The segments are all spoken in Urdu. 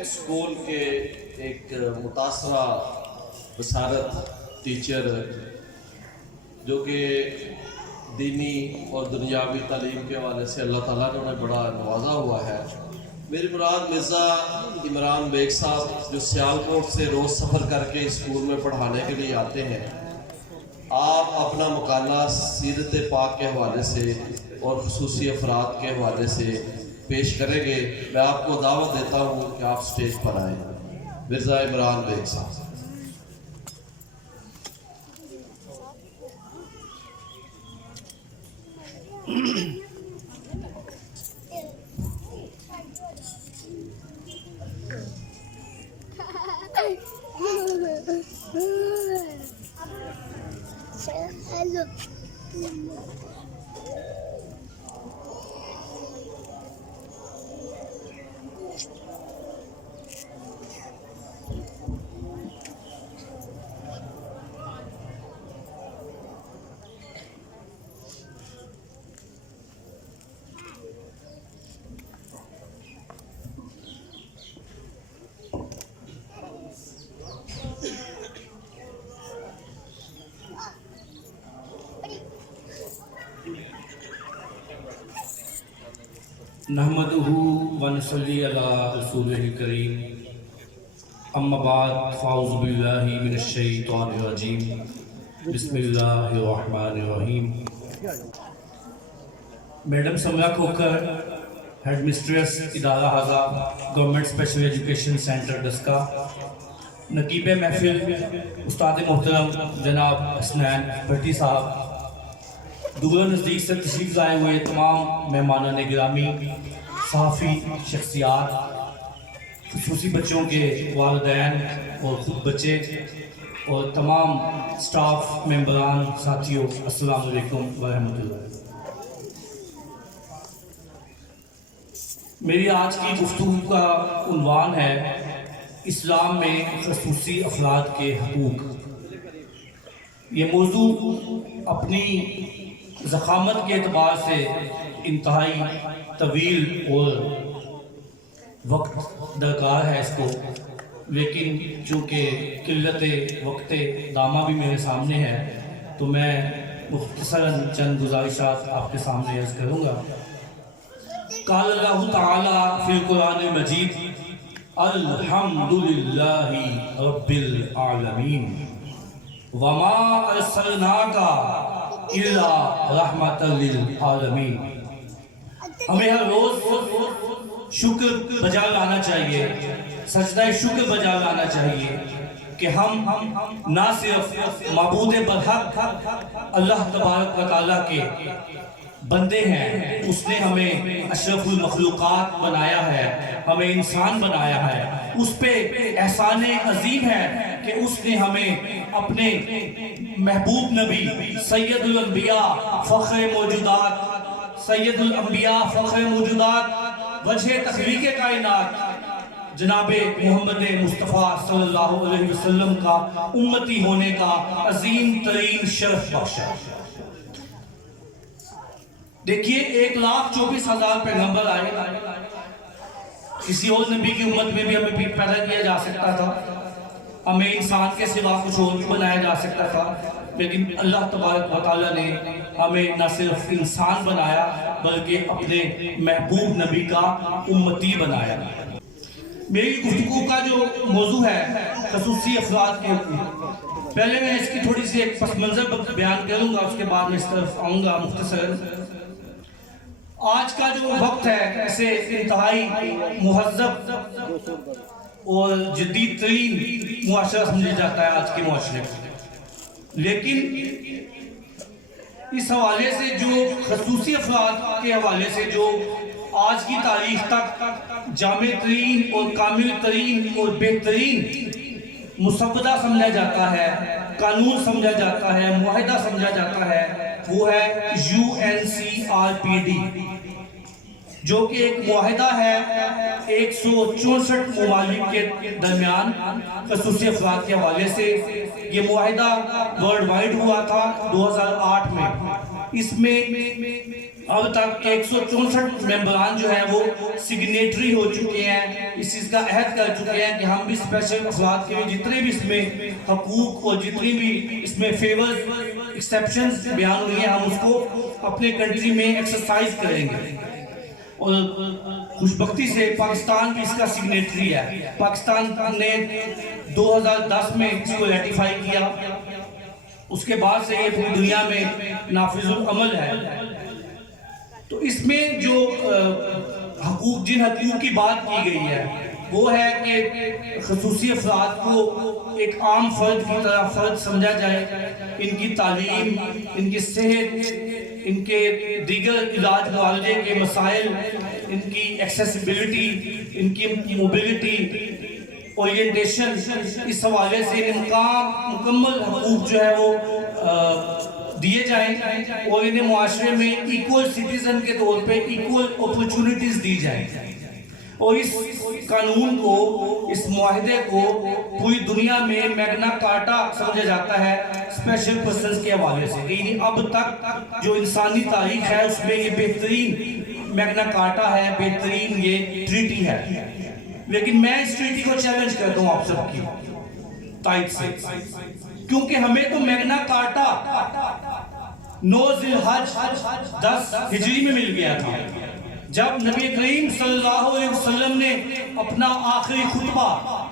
اسکول کے ایک متاثرہ بصارت ٹیچر جو کہ دینی اور دنیاوی تعلیم کے حوالے سے اللہ تعالیٰ نے انہیں بڑا نوازا ہوا ہے. میری مراد مرزا عمران بیگ صاحب جو سیالکوٹ سے روز سفر کر کے اسکول میں پڑھانے کے لیے آتے ہیں. آپ اپنا مقالہ سیرت پاک کے حوالے سے اور خصوصی افراد کے حوالے سے پیش کریں گے. میں آپ کو دعوت دیتا ہوں کہ آپ سٹیج پر آئیں. مرزا عمران بیگ صاحب. نحمدہ ونصلی علی رسولہ الکریم. اما بعد فاعوذ باللہ من الشیطان الرجیم. بسم اللہ الرحمن الرحیم. میڈم سمرا کھوکر، ہیڈ مسٹریس ادارہ حاضہ government special education centre Daska, نقیب محفل استاد محترم جناب حسنین بھٹی صاحب، دور نزدیک سے تشریف لائے ہوئے تمام مہمانان گرامی، صحافی شخصیات، خصوصی بچوں کے والدین اور خود بچے اور تمام سٹاف ممبران ساتھیوں، السلام علیکم ورحمۃ اللہ. میری آج کی گفتگو کا عنوان ہے اسلام میں خصوصی افراد کے حقوق. یہ موضوع اپنی ضخامت کے اعتبار سے انتہائی طویل اور وقت درکار ہے اس کو، لیکن چونکہ قلت وقت دامہ بھی میرے سامنے ہے تو میں مختصراً چند گزارشات آپ کے سامنے عرض کروں گا. قال اللہ تعالی فی القرآن المجید الحمدللہ رب العالمین وما ارسلناک الا رحمۃ للعالمین. ہمیں ہر روز شکر بجا لانا چاہیے، سجدہ شکر بجا لانا چاہیے کہ ہم نہ صرف معبود برحق اللہ تبارک و تعالیٰ کے بندے ہیں، اس نے ہمیں اشرف المخلوقات بنایا ہے، ہمیں انسان بنایا ہے، اس پہ احسان عظیم ہے کہ اس نے ہمیں اپنے محبوب نبی سید الانبیاء فخر موجودات، سید الانبیاء فخر موجودات، وجہ تخلیق کائنات جناب محمد مصطفیٰ صلی اللہ علیہ وسلم کا امتی ہونے کا عظیم ترین شرف بخشا. دیکھیے 1,24,000 پیغمبر آئے، کسی اور نبی کی امت میں بھی ہمیں پیدا کیا جا سکتا تھا، ہمیں انسان کے سوا کچھ اور بھی بنایا جا سکتا تھا، لیکن اللہ تبارک و تعالیٰ نے ہمیں نہ صرف انسان بنایا بلکہ اپنے محبوب نبی کا امتی بنایا. میری گفتگو کا جو موضوع ہے خصوصی افراد کے حقوق، پہلے میں اس کی تھوڑی سی ایک پس منظر بیان کروں گا، اس کے بعد میں اس طرف آؤں گا مختصر. آج کا جو وقت ہے اسے انتہائی مہذب اور جدید ترین معاشرہ سمجھا جاتا ہے آج کے معاشرے میں، لیکن اس حوالے سے جو خصوصی افراد کے حوالے سے جو آج کی تاریخ تک جامع ترین اور کامل ترین اور بہترین مسودہ سمجھا جاتا ہے، قانون سمجھا جاتا ہے، معاہدہ سمجھا جاتا ہے، وہ ہے UNCRPD، جو کہ ایک معاہدہ ہے 164 ممالک کے درمیان خصوصی افراد کے حوالے سے. یہ معاہدہ ورلڈ وائڈ ہوا تھا 2008 میں. اس میں اب تک 164 ممبران جو ہیں وہ سگنیٹری ہو چکے ہیں، اس چیز کا عہد کر چکے ہیں کہ ہم بھی اسپیشل افراد کے بھی جتنے بھی اس میں حقوق اور جتنی بھی اس میں فیورز ایکسیپشنز بیان ہوئی ہیں ہم اس کو اپنے کنٹری میں ایکسرسائز کریں گے۔ اور خوش بختی سے پاکستان بھی اس کا سگنیٹری ہے۔ پاکستان نے 2010 میں اس کو ریٹیفائی کیا، اس کے بعد سے یہ پوری دنیا میں نافذ العمل ہے۔ تو اس میں جو حقوق، جن حقوق کی بات کی گئی ہے وہ ہے کہ خصوصی افراد کو ایک عام فرد کی طرح فرد سمجھا جائے، ان کی تعلیم، ان کی صحت، ان کے دیگر علاج معالجے کے مسائل، ان کی ایکسیسیبلٹی، ان کی موبلٹی، اورینٹیشن، اس حوالے سے ان کا مکمل حقوق جو ہے وہ دیے جائیں اور انہیں معاشرے میں ایکول سٹیزن کے طور پہ ایکول اپرچونٹیز دی جائیں۔ اور اس قانون کو، اس معاہدے کو پوری دنیا میں میگنا کارٹا سمجھا جاتا ہے اسپیشل پرسنز کے حوالے سے، یعنی اب تک جو انسانی تاریخ ہے اس میں یہ بہترین میگنا کارٹا ہے، بہترین یہ ٹریٹی ہے۔ لیکن میں اس ٹریٹی کو چیلنج کرتا ہوں آپ سب کی تائید سے، کیونکہ ہمیں تو میگنا کارٹا 9 ذی الحج 10 ہجری میں مل گیا تھا، جب نبی کریم صلی اللہ علیہ وسلم نے اپنا آخری خطبہ،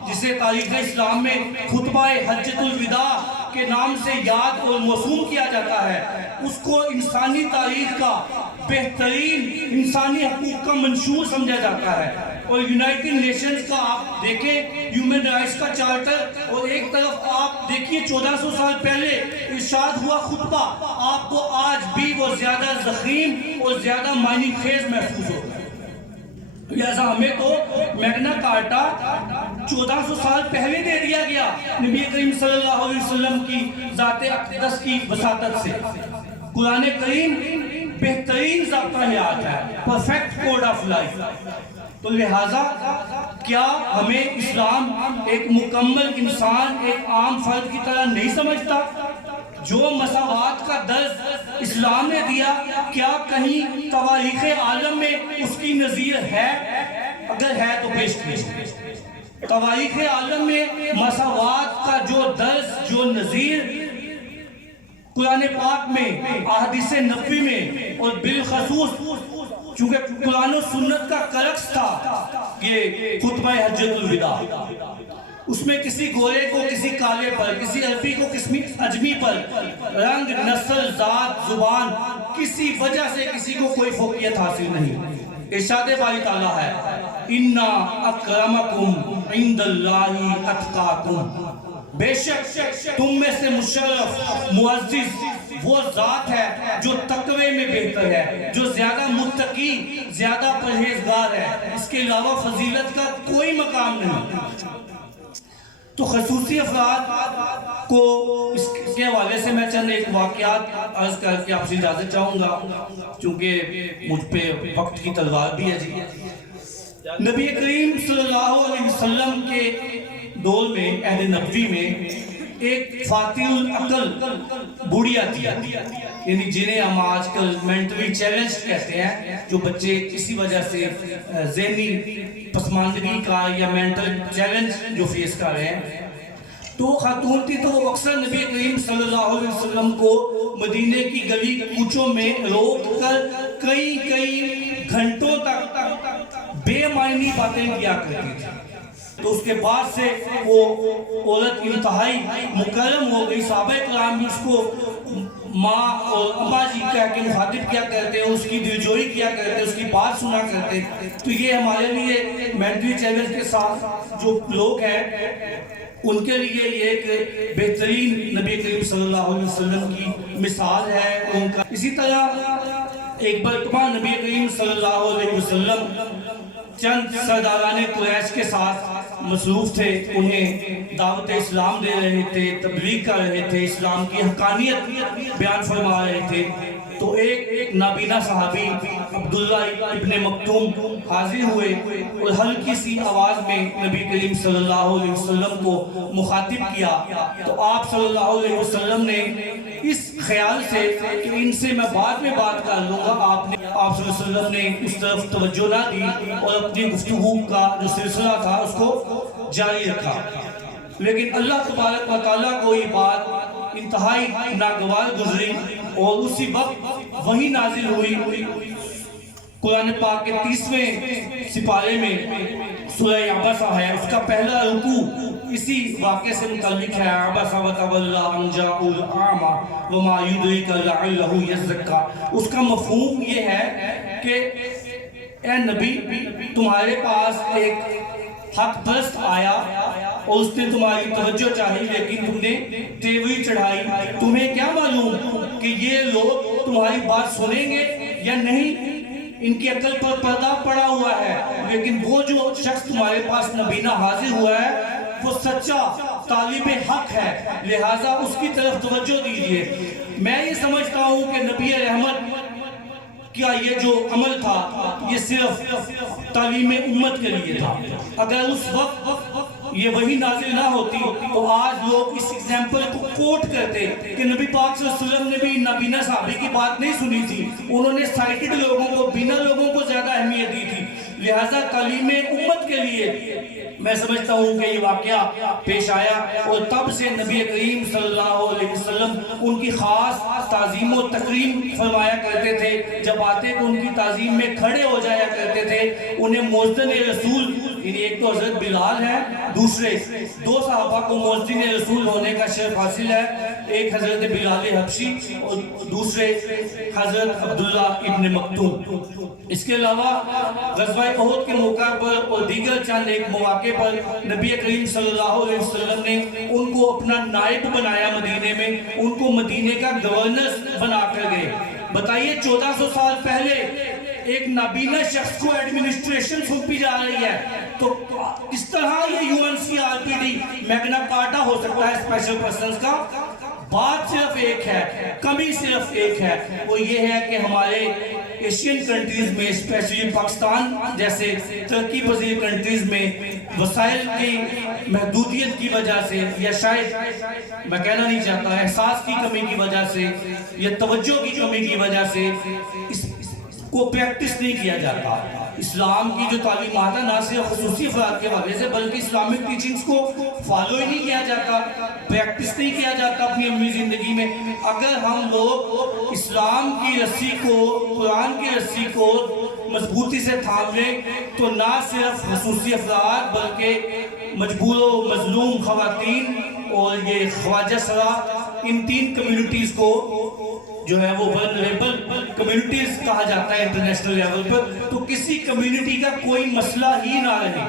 جسے تاریخ اسلام میں خطبہ حجۃ الوداع کے نام سے یاد اور موسوم کیا جاتا ہے، اس کو انسانی تاریخ کا بہترین انسانی حقوق کا منشور سمجھا جاتا ہے۔ اور یونائٹڈ نیشنز کا آپ دیکھیں ہیومن رائٹس کا چارٹر، اور ایک طرف آپ دیکھیے 1400 سال پہلے ارشاد ہوا خطبہ، آپ کو آج بھی وہ زیادہ ضخیم اور زیادہ معنی خیز محسوس ہوتا ہے۔ لہذا ہمیں تو میگنا کارٹا 1400 سال پہلے دے دیا گیا نبی کریم صلی اللہ علیہ وسلم کی ذات اقدس کی وساطت سے۔ قرآن کریم بہترین ضابطہ حیات ہے، پرفیکٹ کوڈ آف لائف۔ تو لہٰذا کیا ہمیں اسلام ایک مکمل انسان، ایک عام فرد کی طرح نہیں سمجھتا؟ جو مساوات کا درس اسلام نے دیا، کیا کہیں تواریخ عالم میں اس کی نظیر ہے؟ اگر ہے تو پیش کیجیے۔ تواریخ عالم میں مساوات کا جو درس، جو نظیر قرآن پاک میں، احادیث نبوی میں، اور بالخصوص چونکہ قرآن و سنت کا کرکس تھا یہ خطبہ حجۃ الوداع، اس میں کسی گورے کو کسی کالے پر، کسی عربی کو کسی عجمی پر، رنگ، نسل، ذات، زبان، کسی وجہ سے کسی کو کوئی فوقیت حاصل نہیں۔ ارشاد باری تعالیٰ ہے اِنَّا أَكْرَمَكُمْ عِنْدَ اللَّهِ أَتْقَاكُمْ، بے شک تم میں سے مشرف، معزز وہ ذات ہے جو تقوی میں بہتر ہے، جو زیادہ متقی، زیادہ پرہیزگار ہے، اس کے علاوہ فضیلت کا کوئی مقام نہیں۔ تو خصوصی افراد کو اس کے حوالے سے میں چند ایک واقعات عرض کر کے آپ سے اجازت چاہوں گا، چونکہ مجھ پہ وقت کی تلوار بھی ہے۔ نبی کریم صلی اللہ علیہ وسلم کے دور میں، عہد نبوی میں، ایک فاتح العقل بوڑھیا تھی، یعنی جنہیں ہم آج کل مینٹلی چیلنج کہتے ہیں، جو بچے کسی وجہ سے ذہنی پسماندگی کا یا مینٹل چیلنج جو فیس کر رہے ہیں۔ تو خاتون تھی، تو وہ اکثر نبی کریم صلی اللہ علیہ وسلم کو مدینے کی گلی کوچوں میں روک کر کئی گھنٹوں تک بے معنی باتیں کیا کرتی تھی۔ تو اس کے بعد سے وہ عورت انتہائی مکرم ہو گئی، صحابہ کرام بھی اس کو ماں اور ابا جی کہہ کے مخاطب کیا کرتے ہیں، اس کی دلجوئی کیا کرتے، اس کی بات سنا کرتے۔ تو یہ ہمارے لیے مینٹلی چیلنج کے ساتھ جو لوگ ہیں ان کے لیے یہ ایک بہترین نبی کریم صلی اللہ علیہ وسلم کی مثال ہے ان کا۔ اسی طرح ایک مرتبہ نبی کریم صلی اللہ علیہ وسلم چند سرداران قریش کے ساتھ مصروف تھے، انہیں دعوت اسلام دے رہے تھے، تبلیغ کر رہے تھے، اسلام کی حقانیت بیان فرما رہے تھے۔ تو ایک نابینا صحابی عبداللہ ابن مکتوم حاضر ہوئے اور ہلکی سی آواز میں نبی کریم صلی اللہ علیہ وسلم کو مخاطب کیا۔ تو آپ صلی اللہ علیہ وسلم نے اس خیال سے کہ ان سے میں بعد میں بات کر لوں گا، آپ نے آپ صلی اللہ علیہ وسلم نے اس طرف توجہ نہ دی اور اپنی گفتگو کا جو سلسلہ تھا اس کو جاری رکھا. لیکن اللہ تبارک و تعالیٰ کو یہ بات انتہائی ناگوار گزری اور اسی وقت وہی نازل ہوئی. قرآن پاک کے 30ویں سپارے میں سورہ عبسہ ہے، اس کا پہلا رکوع اسی واقعے سے متعلق ہے. عبس وتولی ان جاءہ الاعمی وما یدریک لعلہ یزکیٰ. اس کا مفہوم یہ ہے کہ اے نبی تمہارے پاس ایک حق پرست آیا اور اس نے تمہاری توجہ چاہی لیکن تم نے تیوری چڑھائی. تمہیں کیا معلوم کہ یہ لوگ تمہاری بات سنیں گے یا نہیں؟ ان کی عقل پر پردہ پڑا ہوا ہے. لیکن وہ جو شخص تمہارے پاس نبینہ حاضر ہوا ہے وہ سچا طالب حق ہے، لہٰذا اس کی طرف توجہ دیجئے. میں یہ سمجھتا ہوں کہ نبی رحمت کیا یہ جو عمل تھا یہ صرف تعلیم امت کے لیے تھا. اگر اس وقت یہ وہی نازل نہ ہوتی تو آج لوگ اس ایگزامپل کو کوٹ کرتے کہ نبی پاک صلی اللہ علیہ وسلم نے بھی نابینا صحابی کی بات نہیں سنی تھی، انہوں نے سائٹڈ لوگوں کو، بینا لوگوں کو زیادہ اہمیت دی تھی. لہٰذا تعلیم امت کے لیے میں سمجھتا ہوں کہ یہ واقعہ پیش آیا اور تب سے نبی کریم صلی اللہ علیہ وسلم ان کی خاص تعظیم و تکریم فرمایا کرتے تھے. جب آتے تو ان کی تعظیم میں کھڑے ہو جایا کرتے تھے. انہیں مؤذن رسول، یعنی ایک تو حضرت بلال ہے، دوسرے دو صحابہ کو مؤذن رسول ہونے کا شرف حاصل ہے، ایک حضرت بلال حبشی اور دوسرے حضرت عبداللہ ابن مکتوم. اس کے علاوہ غزوہ احد کے موقع پر اور دیگر چند ایک مواقع پر نبی کریم صلی اللہ علیہ وسلم نے ان کو اپنا نائب بنایا مدینے میں، ان کو مدینے کا گورنر بنا کر گئے. بتائیے 1400 سال پہلے ایک نابینا شخص کو ایڈمنسٹریشن سونپی جا رہی ہے تو کس طرح یہ UNCRPD میگنا کارٹا ہو سکتا ہے اسپیشل پرسنز کا؟ بات صرف ایک ہے، کمی صرف ایک ہے، وہ یہ ہے کہ ہمارے ایشین کنٹریز میں اسپیشلی پاکستان جیسے ترقی پذیر کنٹریز میں وسائل کی محدودیت کی وجہ سے یا شاید میں کہنا نہیں چاہتا احساس کی کمی کی وجہ سے یا توجہ کی کمی کی وجہ سے اس کو پریکٹس نہیں کیا جاتا. اسلام کی جو تعلیمات ہیں نہ صرف خصوصی افراد کے حوالے سے بلکہ اسلامک ٹیچنگز کو فالو ہی نہیں کیا جاتا، پریکٹس نہیں کیا جاتا اپنی عملی زندگی میں. اگر ہم لوگ اسلام کی رسی کو، قرآن کی رسی کو مضبوطی سے تھام لیں تو نہ صرف خصوصی افراد بلکہ مجبور و مظلوم خواتین اور یہ خواجہ سرا، ان 3 کمیونٹیز کو جو ہے وہ ولنریبل کمیونٹیز کہا جاتا ہے انٹرنیشنل لیول پر، تو کسی کمیونٹی کا کوئی مسئلہ ہی نہ رہے.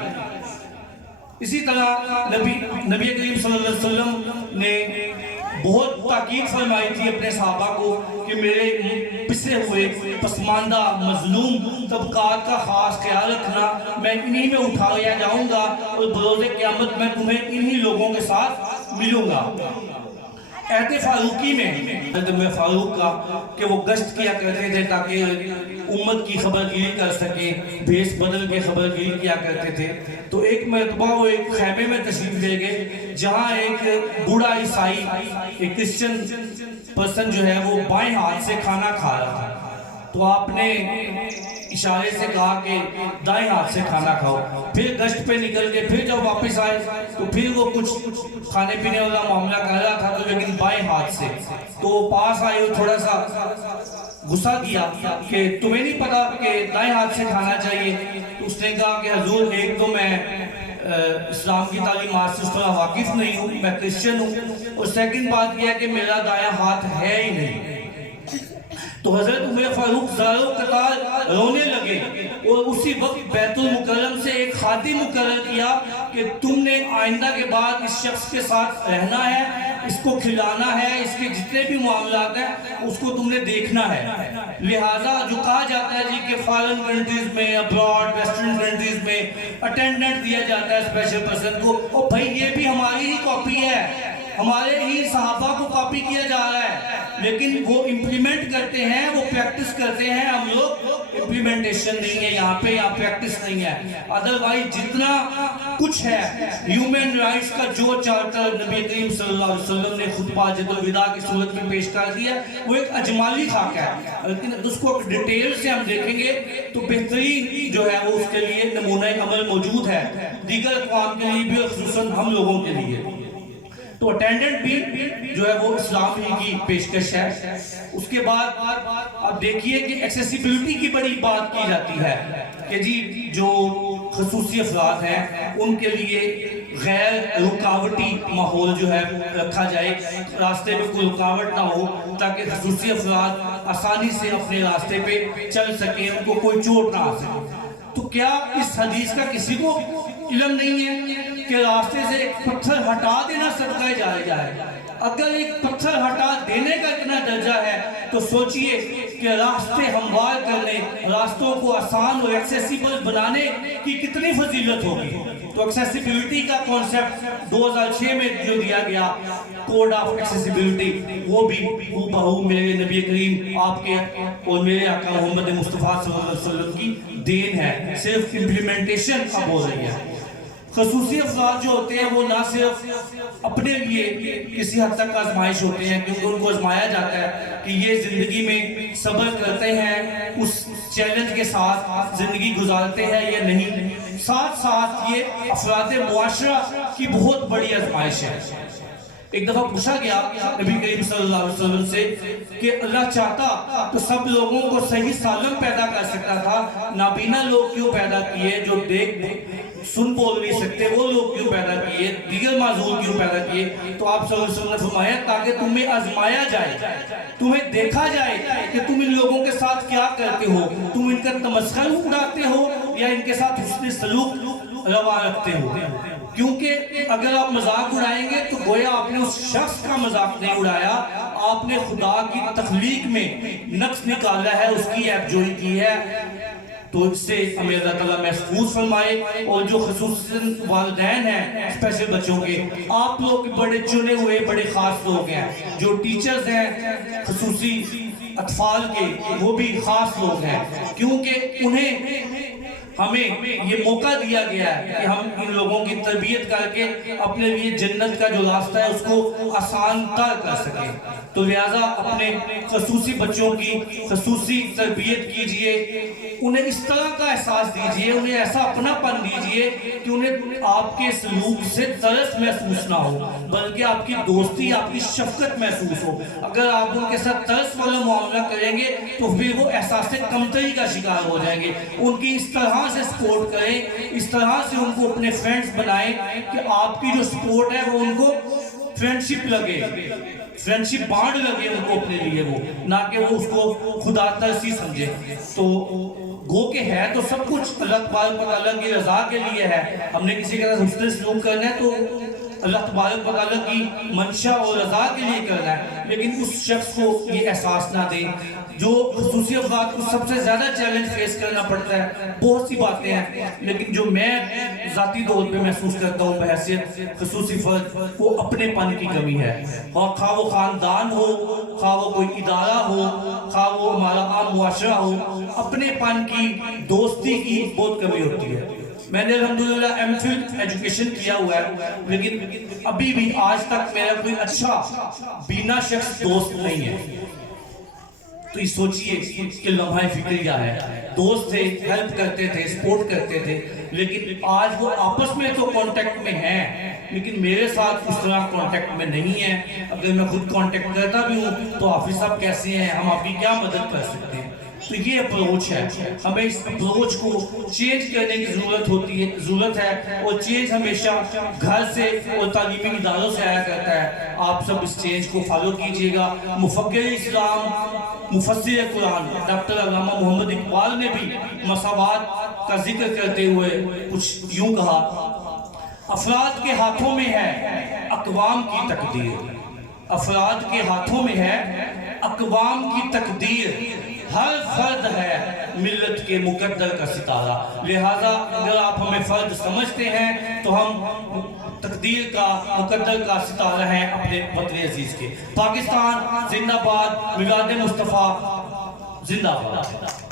اسی طرح نبی کریم صلی اللہ علیہ وسلم نے بہت تاکید فرمائی تھی اپنے صحابہ کو کہ میرے پسے ہوئے پسماندہ مظلوم طبقات کا خاص خیال رکھنا، میں انہی میں اٹھایا جاؤں گا اور بروز قیامت میں تمہیں انہی لوگوں کے ساتھ ملوں گا. عہد فاروقی میں حضرت فاروق کا کہ وہ گشت کیا کرتے تھے تاکہ امت کی خبرگیری کر سکیں، بھیس بدل کے خبرگیری کیا کرتے تھے. تو ایک مرتبہ وہ ایک خیمے میں تشریف لے گئے جہاں ایک بوڑھا عیسائی، ایک کرسچن پرسن جو ہے وہ بائیں ہاتھ سے کھانا کھا رہا تھا. تو آپ نے اشارے سے کہا کہ دائیں ہاتھ سے کھانا کھاؤ. پھر گشت پہ نکل کے پھر جب واپس آئے تو پھر وہ کچھ کھانے پینے والا معاملہ کر رہا تھا تو لیکن بائیں ہاتھ سے. تو وہ پاس آئے اور تھوڑا سا غصہ کیا کہ تمہیں نہیں پتا کہ دائیں ہاتھ سے کھانا چاہیے؟ تو اس نے کہا کہ حضور ایک تو میں اسلام کی تعلیمات سے اس طرح واقف نہیں ہوں، میں کرسچن ہوں، اور سیکنڈ بات یہ ہے کہ میرا دایاں ہاتھ ہے ہی نہیں. تو حضرت عمر فاروق زاروں قطار رونے لگے اور اسی وقت بیت المکرم سے ایک خادم مقرر کیا کہ تم نے آئندہ کے بعد اس شخص کے ساتھ رہنا ہے، اس کو کھلانا ہے، اس کے جتنے بھی معاملات ہیں اس کو تم نے دیکھنا ہے. لہٰذا جو کہا جاتا ہے جی کہ فارن کنٹریز میں، ابراڈ ویسٹرن کنٹریز میں اٹینڈنٹ دیا جاتا ہے اسپیشل پرسن کو، اور بھائی یہ بھی ہماری ہی کاپی ہے، ہمارے ہی صحابہ کو کاپی کیا جا رہا ہے، لیکن وہ امپلیمنٹ کرتے ہیں، وہ پریکٹس کرتے ہیں. ہم لوگ امپلیمنٹیشن نہیں ہے یہاں پہ، یہاں پریکٹس نہیں ہے. ادروائز جتنا کچھ ہے ہیومن رائٹس کا جو چارٹر نبی کریم صلی اللہ علیہ وسلم نے خطبہ حجۃ الوداع کی صورت میں پیش کر دیا وہ ایک اجمالی خاکہ ہے، لیکن اس کو ڈیٹیل سے ہم دیکھیں گے تو بہترین جو ہے وہ اس کے لیے نمونہ عمل موجود ہے دیگر اقوام کے لیے بھی اور خصوصاً ہم لوگوں کے لیے۔ تو اٹینڈنٹ بھی جو ہے وہ اسلام ہی کی پیشکش ہے۔ اس کے بعد آپ دیکھیے کہ ایکسیسیبلٹی کی بڑی بات کی جاتی ہے کہ جی جو خصوصی افراد ہیں ان کے لیے غیر رکاوٹی ماحول جو ہے رکھا جائے، راستے میں کوئی رکاوٹ نہ ہو تاکہ خصوصی افراد آسانی سے اپنے راستے پہ چل سکیں، ان کو کوئی چوٹ نہ آ سکے۔ تو کیا اس حدیث کا کسی کو علم نہیں ہے کہ راستے سے ایک پتھر ہٹا دینا صدقہ جاریہ ہے؟ اگر ایک پتھر ہٹا دینے کا اتنا درجہ ہے تو سوچئے کہ راستے ہموار کرنے، راستوں کو آسان اور ایکسیسیبل بنانے کی کتنی فضیلت ہوگی۔ تو ایکسیسیبلٹی کا کانسیپٹ 2006 میں جو دیا گیا کوڈ آف ایکسیسیبلٹی، وہ بھی بہو میرے نبی کریم آپ کے اور میرے آقا محمد مصطفیٰ صلی اللہ علیہ وسلم کی دین ہے، صرف امپلیمنٹیشن اب ہو رہی ہے۔ خصوصی افراد جو ہوتے ہیں وہ نہ صرف اپنے لیے کسی حد تک آزمائش ہوتے ہیں کیونکہ ان کو آزمایا جاتا ہے کہ یہ زندگی میں صبر کرتے ہیں، اس چیلنج کے ساتھ زندگی گزارتے ہیں یا نہیں، ساتھ ساتھ یہ افراد معاشرہ کی بہت بڑی آزمائش ہے۔ ایک دفعہ پوچھا گیا نبی کریم صلی اللہ علیہ وسلم سے کہ اللہ چاہتا تو سب لوگوں کو صحیح سالم پیدا کر سکتا تھا، نابینا لوگ کیوں پیدا کیے، جو دیکھ سن بول نہیں سکتے وہ لوگ کیوں پیدا کیے، دیگر معذور کیوں پیدا کیے؟ تو آپ صلی اللہ علیہ وسلم نے فرمایا تاکہ تمہیں آزمایا جائے، تمہیں دیکھا جائے کہ تم ان لوگوں کے ساتھ کیا کرتے ہو، تم ان کا تمسخر اڑاتے ہو یا ان کے ساتھ حسن سلوک روا رکھتے ہو۔ کیونکہ اگر آپ مذاق اڑائیں گے تو گویا آپ نے اس شخص کا مذاق نہیں اڑایا، آپ نے خدا کی تخلیق میں نقص نکالا ہے، اس کی عیب جوئی کی ہے۔ تو اس سے ہمیں اللہ تعالیٰ محفوظ فرمائے۔ اور جو خصوصاً والدین ہیں اسپیشل بچوں کے، آپ لوگ بڑے چنے ہوئے بڑے خاص لوگ ہیں، جو ٹیچرز ہیں خصوصی اطفال کے وہ بھی خاص لوگ ہیں، کیونکہ انہیں ہمیں یہ موقع دیا گیا ہے کہ ہم ان لوگوں کی تربیت کر کے اپنے لیے جنت کا جو راستہ ہے اس کو آسان تر کر سکیں۔ تو لہٰذا اپنے خصوصی بچوں کی خصوصی تربیت کیجئے، انہیں اس طرح کا احساس دیجئے، انہیں ایسا اپنا پن دیجئے کہ انہیں آپ کے سلوک سے ترس محسوس نہ ہو بلکہ آپ کی دوستی، آپ کی شفقت محسوس ہو۔ اگر آپ ان کے ساتھ ترس والا معاملہ کریں گے تو پھر وہ احساس کمتری کا شکار ہو جائیں گے۔ ان کی اس طرح سے سپورٹ کریں، اس طرح سے ان کو اپنے فرینڈز بنائیں کہ آپ کی جو سپورٹ ہے وہ ان کو فرینڈشپ لگے، فرینڈشپ بانڈ لگے ان کو اپنے لیے، وہ نہ کہ وہ اس کو خدا ترسی سمجھے۔ تو گو کہ ہے تو سب کچھ اللہ تبارک و تعالیٰ کی رضا کے لیے ہے، ہم نے کسی کے ساتھ حسن سلوک کرنا ہے تو اللہ تبارک و تعالیٰ کی منشا اور رضا کے لیے کرنا ہے، لیکن اس شخص کو یہ احساس نہ دیں۔ جو خصوصی افراد کو سب سے زیادہ چیلنج فیس کرنا پڑتا ہے، بہت سی باتیں ہیں، لیکن جو میں ذاتی طور پہ محسوس کرتا ہوں بحیثیت خصوصی فرد، وہ اپنے پن کی کمی ہے۔ اور خواہ وہ خاندان ہو، خواہ وہ کوئی ادارہ ہو، خواہ وہ ہمارا عام معاشرہ ہو، اپنے پن کی، دوستی کی بہت کمی ہوتی ہے۔ میں نے الحمدللہ ایم فل ایجوکیشن کیا ہوا ہے، لیکن ابھی بھی آج تک میرا کوئی اچھا بینا شخص دوست نہیں ہے۔ تو یہ سوچئے کہ لمحہ فکریہ ہے، دوست تھے، ہیلپ کرتے تھے، سپورٹ کرتے تھے، لیکن آج وہ آپس میں تو کانٹیکٹ میں ہیں لیکن میرے ساتھ اس طرح کانٹیکٹ میں نہیں ہے۔ اگر میں خود کانٹیکٹ کرتا بھی ہوں تو حافظ صاحب کیسے ہیں، ہم آپ کی کیا مدد کر سکتے ہیں؟ تو یہ اپروچ ہے، ہمیں اس اپروچ کو چینج کرنے کی ضرورت ہے، اور چینج ہمیشہ گھر سے اور تعلیمی اداروں سے آیا کرتا ہے۔ آپ سب اس چینج کو فالو کیجئے گا۔ مفکر اسلام، مفسر قرآن ڈاکٹر علامہ محمد اقبال نے بھی مساوات کا ذکر کرتے ہوئے کچھ یوں کہا، افراد کے ہاتھوں میں ہے اقوام کی تقدیر، افراد کے ہاتھوں میں ہے اقوام کی تقدیر، ہر فرد ہے ملت کے مقدر کا ستارہ۔ لہذا اگر آپ ہمیں فرد سمجھتے ہیں تو ہم تقدیر کا، مقدر کا ستارہ ہیں اپنے وطن عزیز کے۔ پاکستان زندہ باد، میلاد مصطفیٰ زندہ باد۔